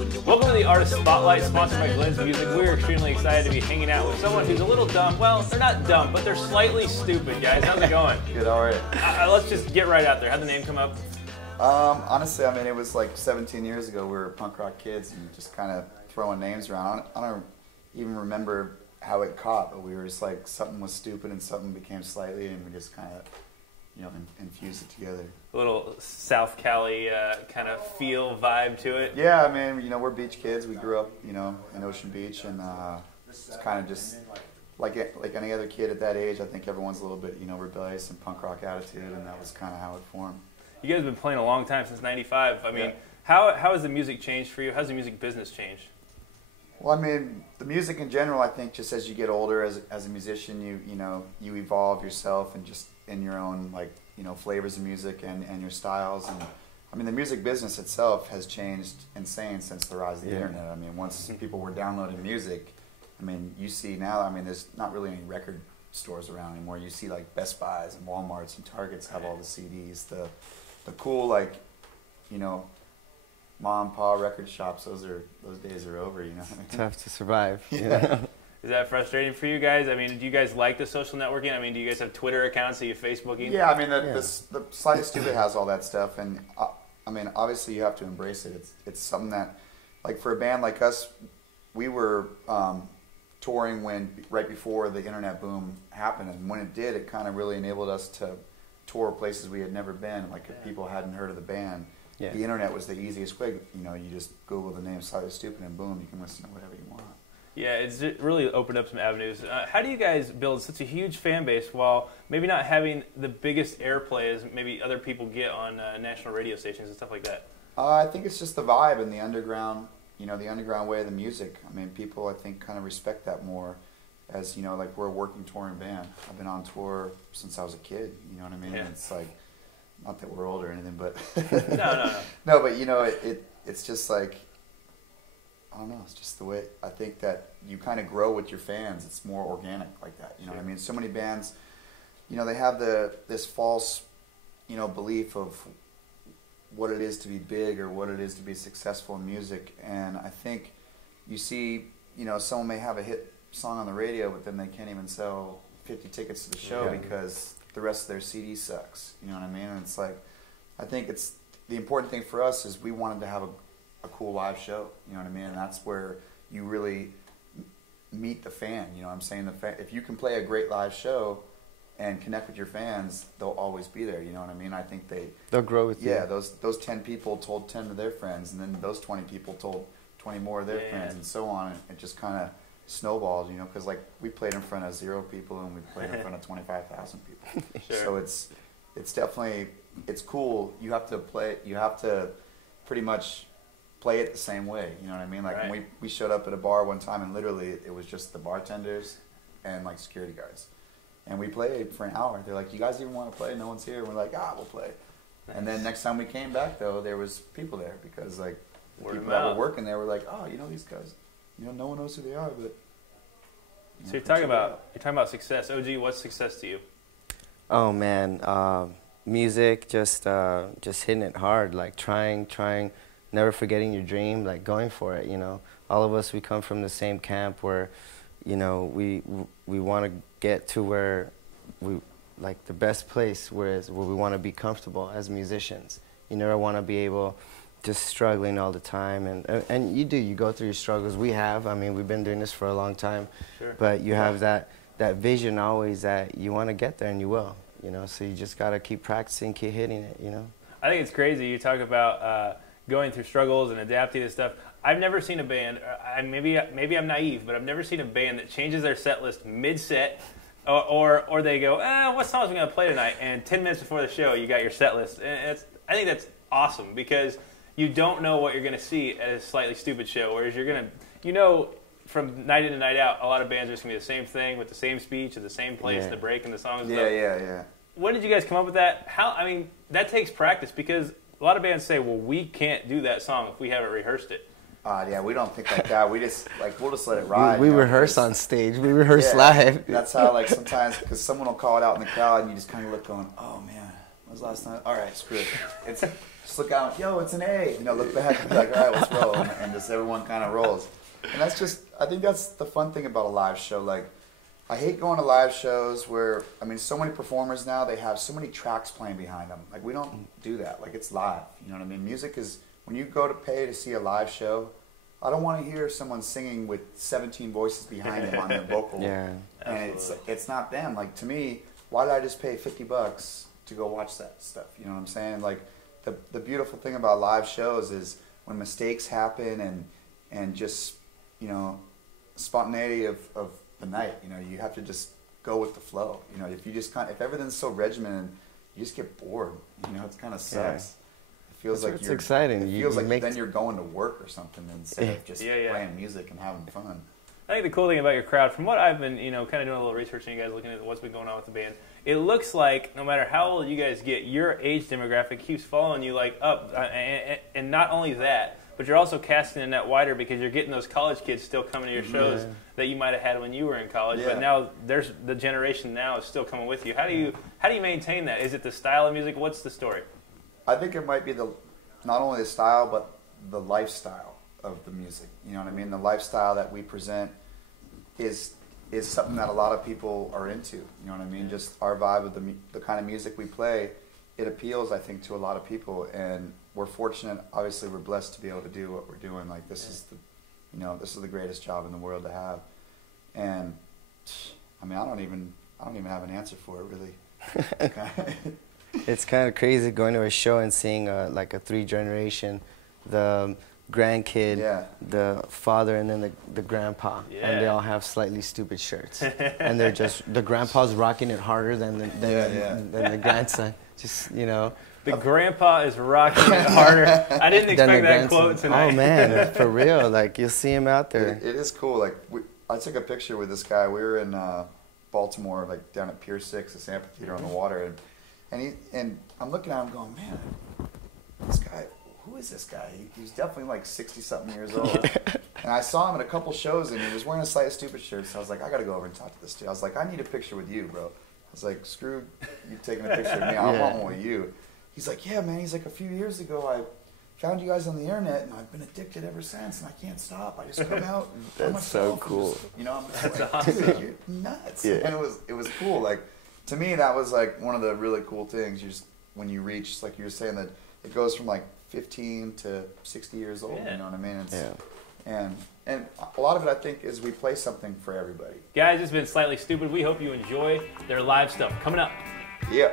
Welcome to the Artist Spotlight, sponsored by Glenn's Music. We're extremely excited to be hanging out with someone who's a little dumb. Well, they're not dumb, but they're slightly stupid, guys. How's it going? Good, all right. Let's just get right out there. How'd the name come up? Honestly, I mean, it was like 17 years ago. We were punk rock kids and just kind of throwing names around. I don't even remember how it caught, but we were just like, something was stupid and something became slightly, and we just kind of, you know, infused it together. A little South Cali kind of feel vibe to it. Yeah, I mean, you know, we're beach kids. We grew up, you know, in Ocean Beach, and it's kind of just like any other kid at that age. I think everyone's a little bit, you know, rebellious and punk rock attitude, and that was kind of how it formed. You guys have been playing a long time, since '95. I mean, yeah. How has the music changed for you? How's the music business changed? Well, I mean, the music in general, I think just as you get older as a musician, you evolve yourself and just in your own, like, you know, flavors of music and your styles. And I mean, the music business itself has changed insane since the rise of the internet. I mean, once people were downloading music, I mean, you see now, I mean, there's not really any record stores around anymore. You see like Best Buys and Walmarts and Targets have all the CDs. The cool, like, you know, mom and pa record shops, those days are over, you know. Tough to survive. Yeah. Is that frustrating for you guys? I mean, do you guys like the social networking? I mean, do you guys have Twitter accounts? Are you Facebooking? Yeah, I mean, the Slightly Stoopid has all that stuff, and I mean, obviously you have to embrace it. It's something that, like, for a band like us, we were touring right before the internet boom happened, and when it did, it kind of really enabled us to tour places we had never been. Like, if people hadn't heard of the band, the internet was the easiest way. You know, you just Google the name Slightly Stoopid, and boom, you can listen to whatever you want. Yeah, it's really opened up some avenues. How do you guys build such a huge fan base while maybe not having the biggest airplay as maybe other people get on national radio stations and stuff like that? I think it's just the vibe and the underground, you know, the underground way of the music. I mean, people, I think, kind of respect that more as, you know, like, we're a working touring band. I've been on tour since I was a kid, you know what I mean? Yeah. And it's like, not that we're old or anything, but... No. No, but, you know, it's just like, I don't know, it's just the way, I think that you kind of grow with your fans. It's more organic like that, you know what I mean? So many bands, you know, they have this false, you know, belief of what it is to be big or what it is to be successful in music. And I think you see, you know, someone may have a hit song on the radio, but then they can't even sell 50 tickets to the show because the rest of their CD sucks, you know what I mean? And it's like, I think it's, the important thing for us is we wanted to have a cool live show, you know what I mean? And that's where you really meet the fan, you know what I'm saying? If you can play a great live show and connect with your fans, they'll always be there, you know what I mean? I think they'll grow with you. Yeah, those 10 people told 10 of their friends, and then those 20 people told 20 more of their friends, and so on. And it just kind of snowballed, you know, because, like, we played in front of 0 people and we played in front of 25,000 people. So it's definitely, it's cool. You have to pretty much play it the same way, you know what I mean? Like, when we showed up at a bar one time, and literally it was just the bartenders and, like, security guards. And we played for an hour. They're like, "You guys even want to play? No one's here." We're like, "We'll play." Nice. And then next time we came back, though, there was people there because, like, the people that were working there were like, "Oh, you know these guys? You know, no one knows who they are, but." So you're talking about success. OG, what's success to you? Oh man, music, just hitting it hard, like trying, never forgetting your dream, like going for it. You know, all of us, we come from the same camp where, you know, we want to get to where we, like, the best place where we want to be comfortable as musicians. You never want to be able just struggling all the time, and you go through your struggles. We have, I mean, we've been doing this for a long time, but you have that vision always that you want to get there, and you will, you know, so you just got to keep practicing, keep hitting it, you know. I think it's crazy. You talk about going through struggles and adapting to stuff. I've never seen a band, maybe I'm naive, but I've never seen a band that changes their set list mid-set, or they go, what songs are we going to play tonight? And 10 minutes before the show, you got your set list. And I think that's awesome because you don't know what you're going to see at a Slightly Stoopid show, whereas you're going to, you know, from night in and night out, a lot of bands are just going to be the same thing with the same speech at the same place, the break and the songs. Yeah. When did you guys come up with that? I mean, that takes practice because a lot of bands say, well, we can't do that song if we haven't rehearsed it. Yeah, we don't think like that. We just, like, we'll just let it ride. We rehearse on stage. We rehearse live. That's how, like, sometimes, because someone will call it out in the crowd, and you just kind of look going, "Oh man, when was the last time?" All right, screw it. just look out, yo, it's an A. You know, look back and be like, all right, let's roll, and just everyone kind of rolls. And that's just, I think that's the fun thing about a live show. Like, I hate going to live shows where, I mean, so many performers now, they have so many tracks playing behind them. Like, we don't do that. Like, it's live. You know what I mean? Music is, when you go to pay to see a live show, I don't want to hear someone singing with 17 voices behind them on their vocal. Yeah. And it's not them. Like, to me, why did I just pay $50 to go watch that stuff? You know what I'm saying? Like, the beautiful thing about live shows is when mistakes happen and just, you know, spontaneity of the night. You know, you have to just go with the flow. You know, if everything's so regimented, you just get bored. You know, it kind of sucks. It feels like it's exciting. It feels like then you're going to work or something instead of just Yeah. playing music and having fun. I think the cool thing about your crowd, from what I've been, you know, kind of doing a little research on you guys, looking at what's been going on with the band, it looks like no matter how old you guys get, your age demographic keeps following you like up, and not only that, but you're also casting the net wider because you're getting those college kids still coming to your shows that you might have had when you were in college. But now there's the generation now is still coming with you. How do you maintain that? Is it the style of music? What's the story? I think it might be not only the style but the lifestyle of the music. You know what I mean? The lifestyle that we present is something that a lot of people are into. You know what I mean? Just our vibe of the kind of music we play, it appeals, I think, to a lot of people, and we're fortunate. Obviously, we're blessed to be able to do what we're doing. Like, this is the greatest job in the world to have. And I mean, I don't even have an answer for it, really. It's kind of crazy going to a show and seeing like a 3-generation, the grandkid, the father, and then the grandpa, and they all have slightly stupid shirts, and they're just, the grandpa's rocking it harder than the grandson. Just, you know. The grandpa is rocking it harder. I didn't expect that quote tonight. Oh man, for real. Like, you'll see him out there. It is cool. Like, I took a picture with this guy. We were in Baltimore, like down at Pier 6, this amphitheater on the water, and I'm looking at him going, man, this guy, who is this guy? He's definitely like 60-something years old. And I saw him at a couple shows, and he was wearing a Slightly Stoopid shirt, so I was like, I got to go over and talk to this dude. I was like, I need a picture with you, bro. I was like, screw you taking a picture of me. I want one with you. He's like, yeah, man. He's like, a few years ago, I found you guys on the internet, and I've been addicted ever since, and I can't stop. I just come out. That's so cool. Just, you know, I'm like, awesome. You're nuts. Yeah. And it was cool. Like, to me, that was like one of the really cool things. You just, when you reach, like you were saying, that it goes from like 15 to 60 years old. You know what I mean? And a lot of it, I think, is we play something for everybody. Guys, it's been Slightly Stoopid. We hope you enjoy their live stuff coming up. Yeah.